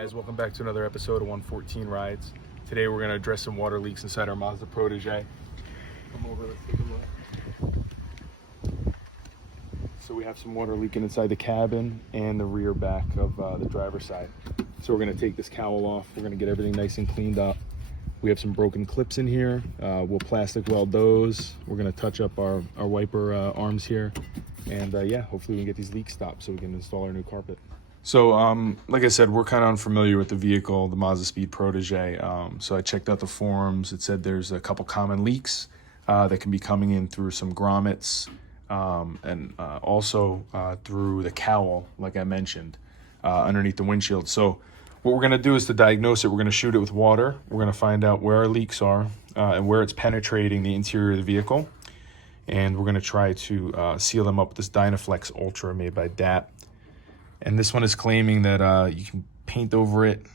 guys, welcome back to another episode of 114 Rides. Today we're going to address some water leaks inside our Mazda Protege. Come over, let's take a look. So we have some water leaking inside the cabin and the rear back of the driver's side. So we're going to take this cowl off. We're going to get everything nice and cleaned up. We have some broken clips in here. We'll plastic weld those. We're going to touch up our wiper arms here. And yeah, hopefully we can get these leaks stopped so we can install our new carpet. So, like I said, we're kind of unfamiliar with the vehicle, the MazdaSpeed Protege. So I checked out the forums. It said there's a couple common leaks that can be coming in through some grommets and also through the cowl, like I mentioned, underneath the windshield. So what we're going to do is to diagnose it. We're going to shoot it with water. We're going to find out where our leaks are and where it's penetrating the interior of the vehicle. And we're going to try to seal them up with this Dynaflex Ultra made by DAP. And this one is claiming that you can paint over it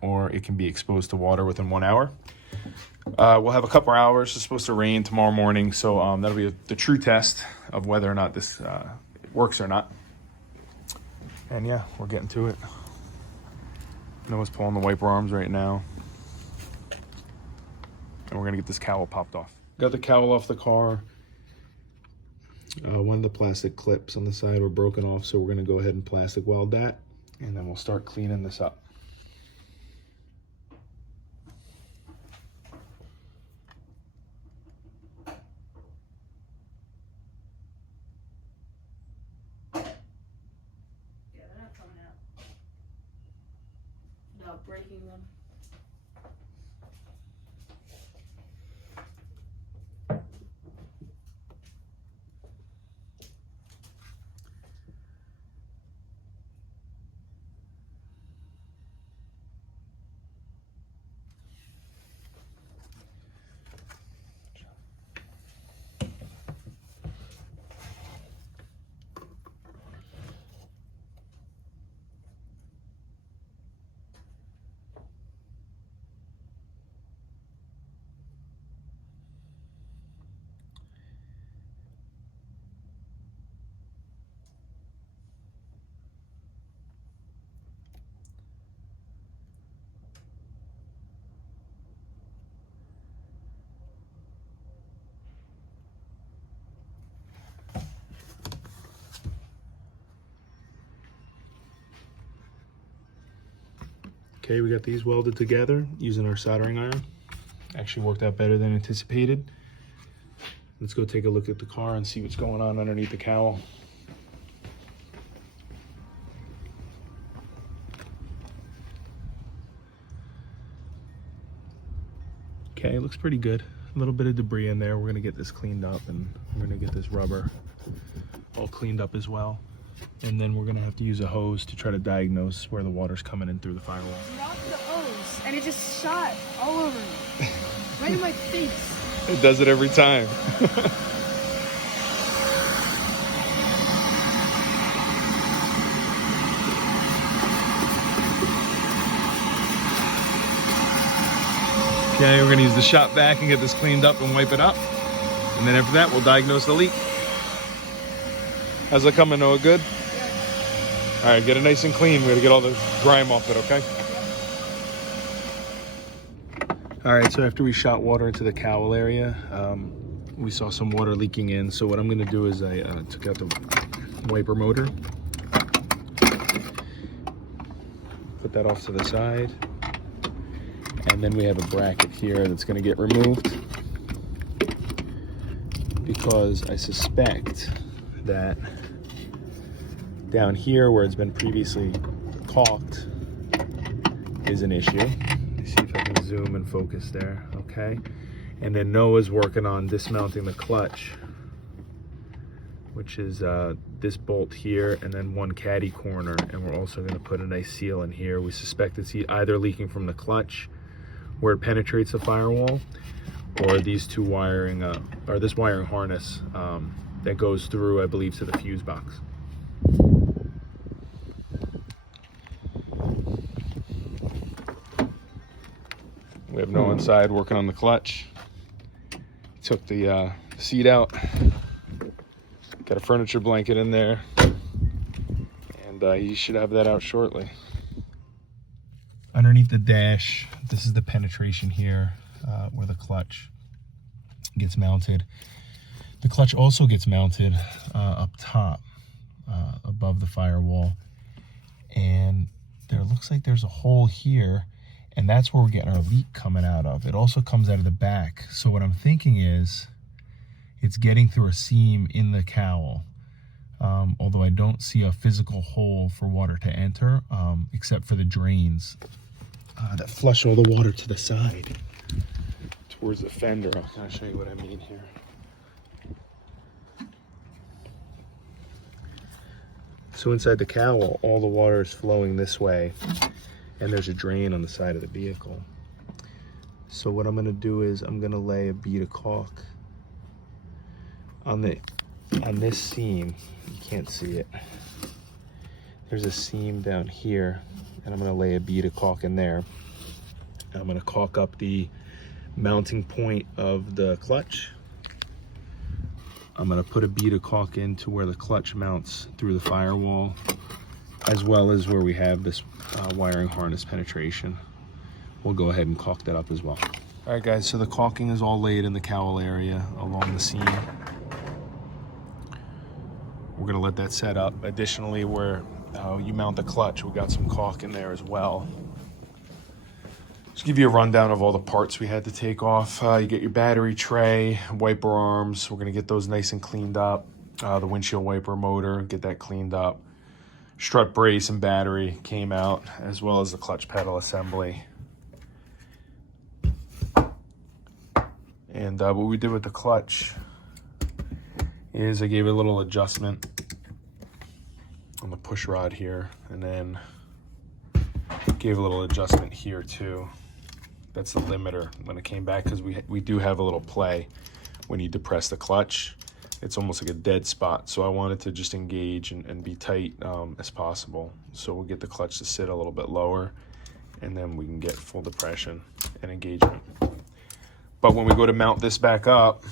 or it can be exposed to water within 1 hour. We'll have a couple hours. It's supposed to rain tomorrow morning. So that'll be the true test of whether or not this works or not. And yeah, we're getting to it. Noah's pulling the wiper arms right now. And we're going to get this cowl popped off. Got the cowl off the car. One of the plastic clips on the side were broken off, so we're going to go ahead and plastic weld that, and then we'll start cleaning this up. Yeah, they're not coming out without breaking them. Okay, we got these welded together using our soldering iron. Actually worked out better than anticipated. Let's go take a look at the car and see what's going on underneath the cowl. Okay, it looks pretty good. A little bit of debris in there. We're gonna get this cleaned up and we're gonna get this rubber all cleaned up as well. And then we're gonna have to use a hose to try to diagnose where the water's coming in through the firewall. Dropped the hose and it just shot all over me. Right in my face. It does it every time. Okay, we're gonna use the shop vac and get this cleaned up and wipe it up. And then after that, we'll diagnose the leak. How's it coming, Noah? Good? All right, get it nice and clean. We gotta get all the grime off it, okay? All right, so after we shot water into the cowl area, we saw some water leaking in. So what I'm gonna do is I took out the wiper motor. Put that off to the side. And then we have a bracket here that's gonna get removed because I suspect that down here where it's been previously caulked is an issue. Let me see if I can zoom and focus there, okay? And then Noah's working on dismounting the clutch, which is this bolt here and then one caddy corner, and we're also gonna put a nice seal in here. We suspect it's either leaking from the clutch where it penetrates the firewall, or these two wiring, or this wiring harness that goes through, I believe, to the fuse box. We have Noah inside working on the clutch. Took the seat out. Got a furniture blanket in there. And you should have that out shortly. underneath the dash, this is the penetration here where the clutch gets mounted. The clutch also gets mounted up top above the firewall, and there looks like there's a hole here, and that's where we're getting our leak coming out of. It also comes out of the back. So what I'm thinking is it's getting through a seam in the cowl, although I don't see a physical hole for water to enter, except for the drains that flush all the water to the side towards the fender. I'll kind of show you what I mean here. So inside the cowl, all the water is flowing this way, and there's a drain on the side of the vehicle. So what I'm gonna do is I'm gonna lay a bead of caulk on this seam. You can't see it. There's a seam down here, and I'm gonna lay a bead of caulk in there. I'm gonna caulk up the mounting point of the clutch. I'm gonna put a bead of caulk into where the clutch mounts through the firewall, as well as where we have this wiring harness penetration. We'll go ahead and caulk that up as well. All right, guys, so the caulking is all laid in the cowl area along the seam. We're gonna let that set up. Additionally, where you mount the clutch, we got some caulk in there as well. Just give you a rundown of all the parts we had to take off. You get your battery tray, wiper arms. We're gonna get those nice and cleaned up. The windshield wiper motor, get that cleaned up. Strut brace and battery came out, as well as the clutch pedal assembly. And what we did with the clutch is I gave it a little adjustment on the push rod here, and then gave a little adjustment here too. That's the limiter when it came back, because we do have a little play when you depress the clutch. It's almost like a dead spot, so I wanted to just engage and be tight as possible. So we'll get the clutch to sit a little bit lower, and then we can get full depression and engagement. But when we go to mount this back up,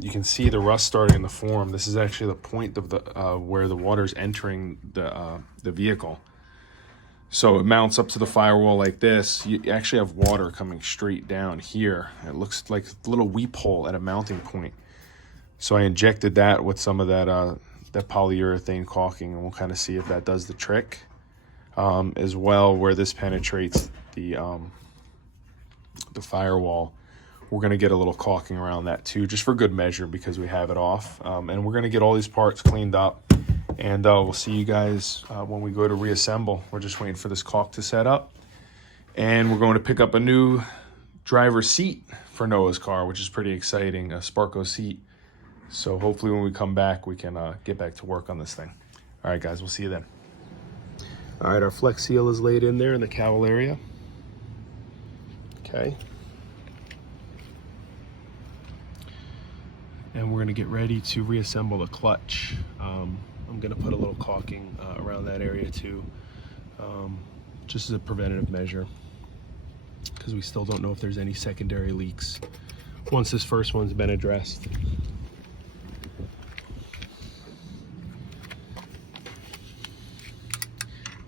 you can see the rust starting to form. This is actually the point of the where the water's entering the vehicle. So it mounts up to the firewall like this. You actually have water coming straight down here. It looks like a little weep hole at a mounting point. So I injected that with some of that polyurethane caulking, and we'll kind of see if that does the trick. As well, where this penetrates the firewall, we're gonna get a little caulking around that too, just for good measure, because we have it off. And we're gonna get all these parts cleaned up. And we'll see you guys when we go to reassemble. We're just waiting for this caulk to set up. And we're going to pick up a new driver's seat for Noah's car, which is pretty exciting, a Sparco seat. So hopefully when we come back, we can get back to work on this thing. All right, guys, we'll see you then. All right, our flex seal is laid in there in the cowl area. Okay. And we're gonna get ready to reassemble the clutch. I'm gonna put a little caulking around that area too, just as a preventative measure, because we still don't know if there's any secondary leaks once this first one's been addressed.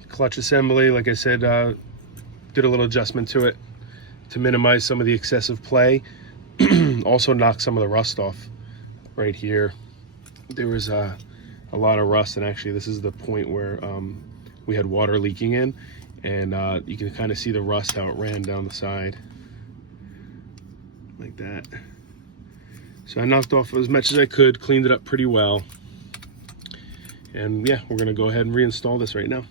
Clutch assembly, like I said, did a little adjustment to it to minimize some of the excessive play. Also knocked some of the rust off right here. There was a lot of rust, and actually this is the point where we had water leaking in, and you can kind of see the rust, how it ran down the side like that. So I knocked off as much as I could, cleaned it up pretty well, and yeah, we're gonna go ahead and reinstall this right now.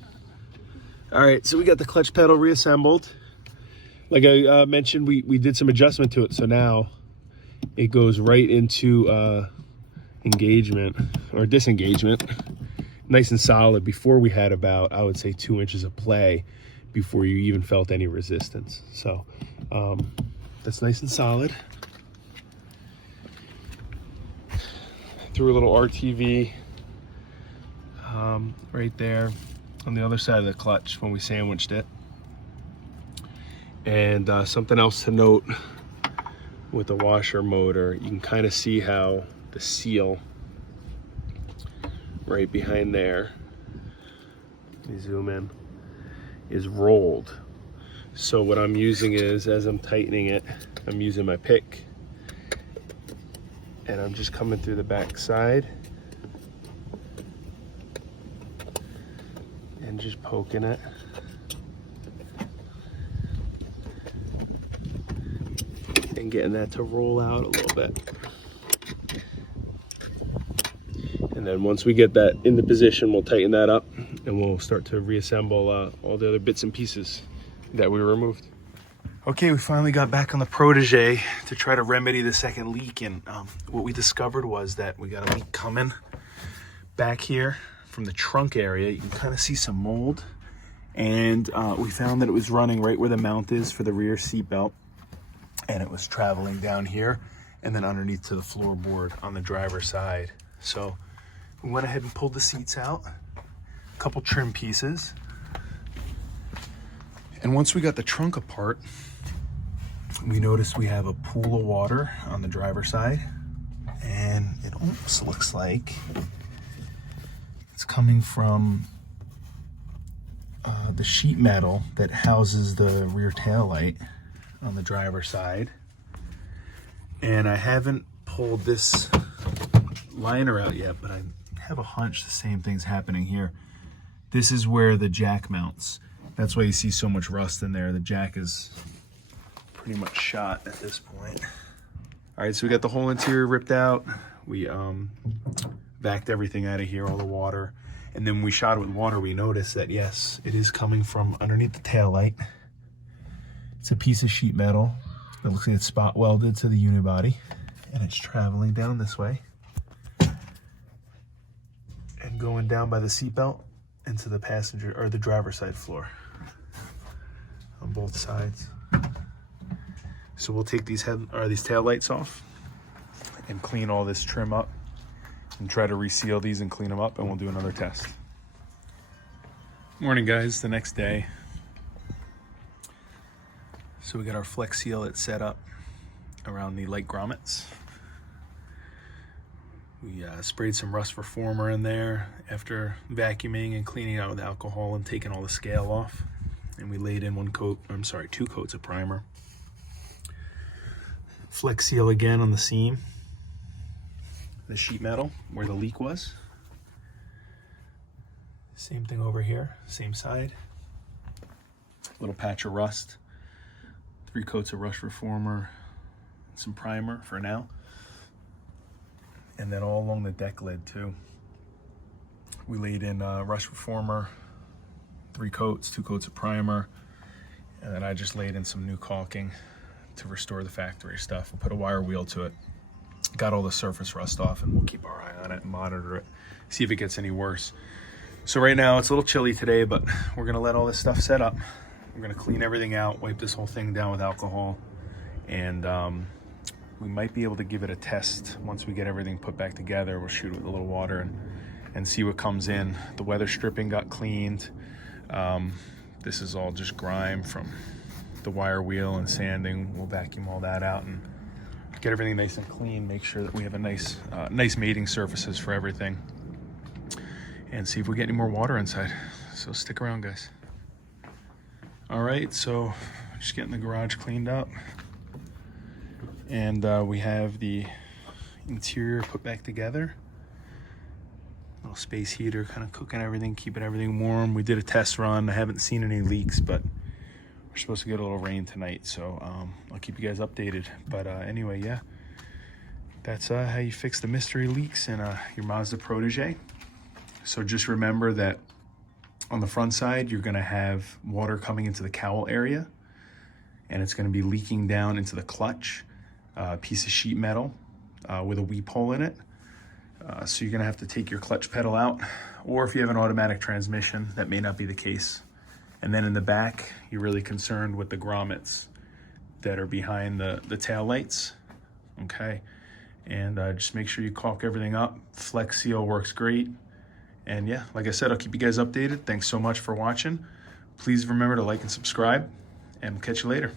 All right, so we got the clutch pedal reassembled. Like I mentioned, we did some adjustment to it, so now it goes right into engagement or disengagement, nice and solid. Before we had about, I would say, 2 inches of play before you even felt any resistance. So that's nice and solid. Threw a little RTV right there on the other side of the clutch when we sandwiched it. And something else to note with the washer motor, you can kind of see how the seal right behind there, let me zoom in, is rolled. So what I'm using is, as I'm tightening it, I'm using my pick and I'm just coming through the back side and just poking it. And getting that to roll out a little bit. And then once we get that into position, we'll tighten that up and we'll start to reassemble all the other bits and pieces that we removed. Okay, we finally got back on the Protege to try to remedy the second leak. And what we discovered was that we got a leak coming back here from the trunk area. You can kind of see some mold. And we found that it was running right where the mount is for the rear seat belt. And it was traveling down here and then underneath to the floorboard on the driver's side. So we went ahead and pulled the seats out, a couple trim pieces. And once we got the trunk apart, we noticed we have a pool of water on the driver's side. And it almost looks like it's coming from the sheet metal that houses the rear tail light on the driver's side. And I haven't pulled this liner out yet, but I have a hunch the same thing's happening here. This is where the jack mounts. That's why you see so much rust in there. The jack is pretty much shot at this point. All right, so we got the whole interior ripped out. We vacuumed everything out of here, all the water. And then when we shot it with water, we noticed that yes, it is coming from underneath the tail light. It's a piece of sheet metal that looks like it's spot welded to the unibody, and it's traveling down this way and going down by the seatbelt into the passenger or the driver's side floor on both sides. So we'll take these tail lights off and clean all this trim up and try to reseal these and clean them up, and we'll do another test. Morning, guys. The next day. So we got our flex seal it set up around the light grommets. We sprayed some rust reformer in there after vacuuming and cleaning out with alcohol and taking all the scale off. And we laid in 2 coats of primer. Flex seal again on the seam, the sheet metal where the leak was. Same thing over here, same side. Little patch of rust. 3 coats of rust reformer, some primer for now. And then all along the deck lid too. We laid in rust reformer, 3 coats, 2 coats of primer. And then I just laid in some new caulking to restore the factory stuff and put a wire wheel to it. Got all the surface rust off, and we'll keep our eye on it and monitor it, see if it gets any worse. So right now it's a little chilly today, but we're gonna let all this stuff set up. We're gonna clean everything out, wipe this whole thing down with alcohol, and we might be able to give it a test once we get everything put back together. We'll shoot it with a little water and see what comes in. The weather stripping got cleaned. This is all just grime from the wire wheel and sanding. We'll vacuum all that out and get everything nice and clean, make sure that we have a nice mating surfaces for everything, and see if we get any more water inside. So stick around, guys. All right, so just getting the garage cleaned up, and we have the interior put back together. Little space heater, kind of cooking everything, keeping everything warm. We did a test run. I haven't seen any leaks, but we're supposed to get a little rain tonight, so I'll keep you guys updated. But anyway, yeah, that's how you fix the mystery leaks in your Mazda Protege. So just remember that on the front side, you're gonna have water coming into the cowl area, and it's gonna be leaking down into the clutch, piece of sheet metal with a weep hole in it. So you're gonna have to take your clutch pedal out, or if you have an automatic transmission, that may not be the case. And then in the back, you're really concerned with the grommets that are behind the tail lights, okay? And just make sure you caulk everything up. Flex seal works great. And yeah, like I said, I'll keep you guys updated. Thanks so much for watching. Please remember to like and subscribe, and we'll catch you later.